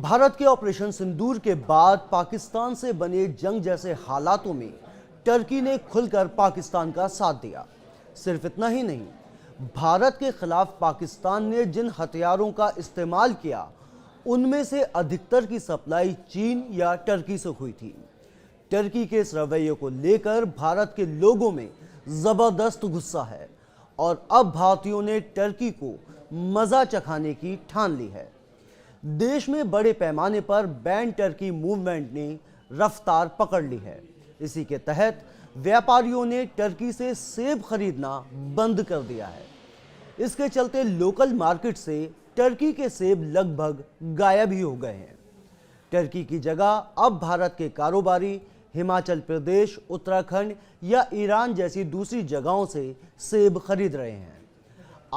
भारत के ऑपरेशन सिंदूर के बाद पाकिस्तान से बने जंग जैसे हालातों में टर्की ने खुलकर पाकिस्तान का साथ दिया। सिर्फ इतना ही नहीं, भारत के खिलाफ पाकिस्तान ने जिन हथियारों का इस्तेमाल किया उनमें से अधिकतर की सप्लाई चीन या टर्की से हुई थी। टर्की के इस रवैये को लेकर भारत के लोगों में जबरदस्त गुस्सा है और अब भारतीयों ने टर्की को मजा चखाने की ठान ली है। देश में बड़े पैमाने पर बैन टर्की मूवमेंट ने रफ्तार पकड़ ली है। इसी के तहत व्यापारियों ने टर्की से सेब खरीदना बंद कर दिया है। इसके चलते लोकल मार्केट से टर्की के सेब लगभग गायब ही हो गए हैं। टर्की की जगह अब भारत के कारोबारी हिमाचल प्रदेश, उत्तराखंड या ईरान जैसी दूसरी जगहों से सेब खरीद रहे हैं।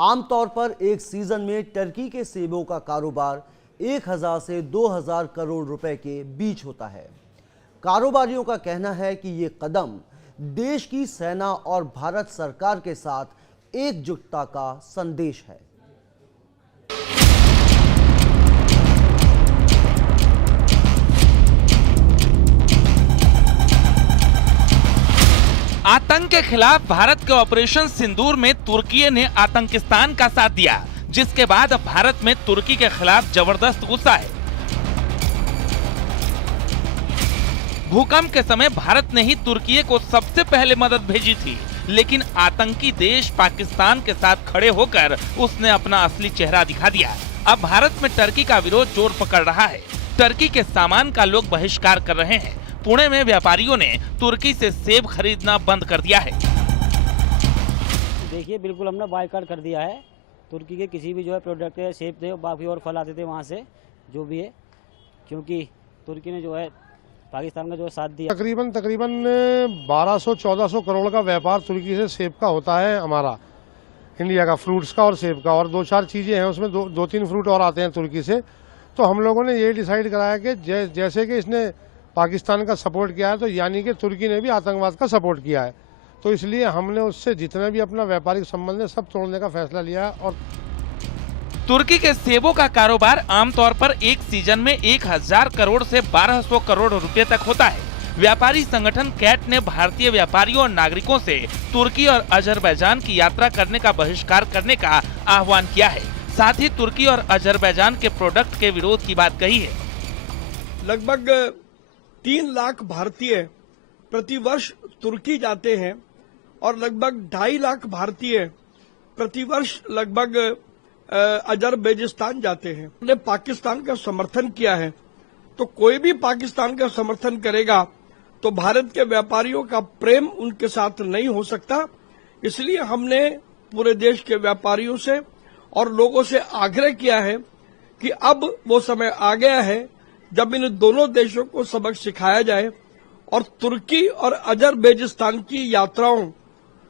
आमतौर पर एक सीजन में टर्की के सेबों का कारोबार 1000 से 2000 करोड़ रुपए के बीच होता है। कारोबारियों का कहना है कि ये कदम देश की सेना और भारत सरकार के साथ एकजुटता का संदेश है। आतंक के खिलाफ भारत के ऑपरेशन सिंदूर में तुर्की ने आतंकिस्तान का साथ दिया, जिसके बाद अब भारत में तुर्की के खिलाफ जबरदस्त गुस्सा है। भूकंप के समय भारत ने ही तुर्की को सबसे पहले मदद भेजी थी, लेकिन आतंकी देश पाकिस्तान के साथ खड़े होकर उसने अपना असली चेहरा दिखा दिया। अब भारत में टर्की का विरोध जोर पकड़ रहा है। टर्की के सामान का लोग बहिष्कार कर रहे हैं। पुणे में व्यापारियों ने तुर्की से सेब खरीदना बंद कर दिया है। देखिए, बिल्कुल हमने बायकॉट कर दिया है। तुर्की के किसी भी जो है प्रोडक्ट है, सेब थे, बाकी और फल आते थे वहाँ से जो भी है, क्योंकि तुर्की ने जो है पाकिस्तान का जो साथ दिया। तकरीबन 1200-1400 करोड़ का व्यापार तुर्की से सेब का होता है हमारा, इंडिया का, फ्रूट्स का और सेब का, और 2-4 चीजें हैं उसमें, 2-3 फ्रूट और आते हैं तुर्की से। तो हम लोगों ने ये डिसाइड कराया कि जैसे कि इसने पाकिस्तान का सपोर्ट किया है, तो यानी कि तुर्की ने भी आतंकवाद का सपोर्ट किया है। तो इसलिए हमने उससे जितना भी अपना व्यापारिक संबंध है सब तोड़ने का फैसला लिया है। और तुर्की के सेबों का कारोबार आमतौर पर एक सीजन में 1000 करोड़ से 1200 करोड़ रुपए तक होता है। व्यापारी संगठन कैट ने भारतीय व्यापारियों और नागरिकों से तुर्की और अजरबैजान की यात्रा करने का बहिष्कार करने का आह्वान किया है। साथ ही तुर्की और अजरबैजान के प्रोडक्ट के विरोध की बात कही है। लगभग 3 लाख भारतीय प्रतिवर्ष तुर्की जाते हैं और लगभग 2.5 लाख भारतीय प्रतिवर्ष लगभग अजरबैजान जाते हैं। हमने पाकिस्तान का समर्थन किया है, तो कोई भी पाकिस्तान का समर्थन करेगा तो भारत के व्यापारियों का प्रेम उनके साथ नहीं हो सकता। इसलिए हमने पूरे देश के व्यापारियों से और लोगों से आग्रह किया है कि अब वो समय आ गया है जब इन दोनों देशों को सबक सिखाया जाए और तुर्की और अजरबैजान की यात्राओं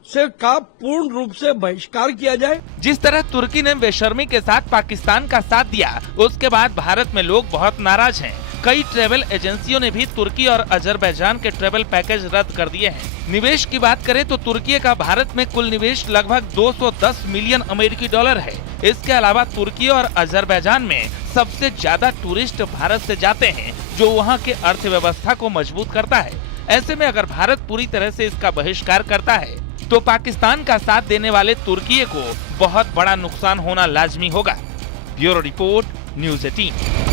से का पूर्ण रूप से बहिष्कार किया जाए। जिस तरह तुर्की ने बेशर्मी के साथ पाकिस्तान का साथ दिया, उसके बाद भारत में लोग बहुत नाराज हैं। कई ट्रेवल एजेंसियों ने भी तुर्की और अजरबैजान के ट्रेवल पैकेज रद्द कर दिए हैं। निवेश की बात करें तो तुर्की का भारत में कुल निवेश लगभग 210 मिलियन अमेरिकी डॉलर है। इसके अलावा तुर्की और अजरबैजान में सबसे ज्यादा टूरिस्ट भारत से जाते हैं, जो वहाँ के अर्थव्यवस्था को मजबूत करता है। ऐसे में अगर भारत पूरी तरह से इसका बहिष्कार करता है तो पाकिस्तान का साथ देने वाले तुर्की को बहुत बड़ा नुकसान होना लाजमी होगा। Bureau report, news 18।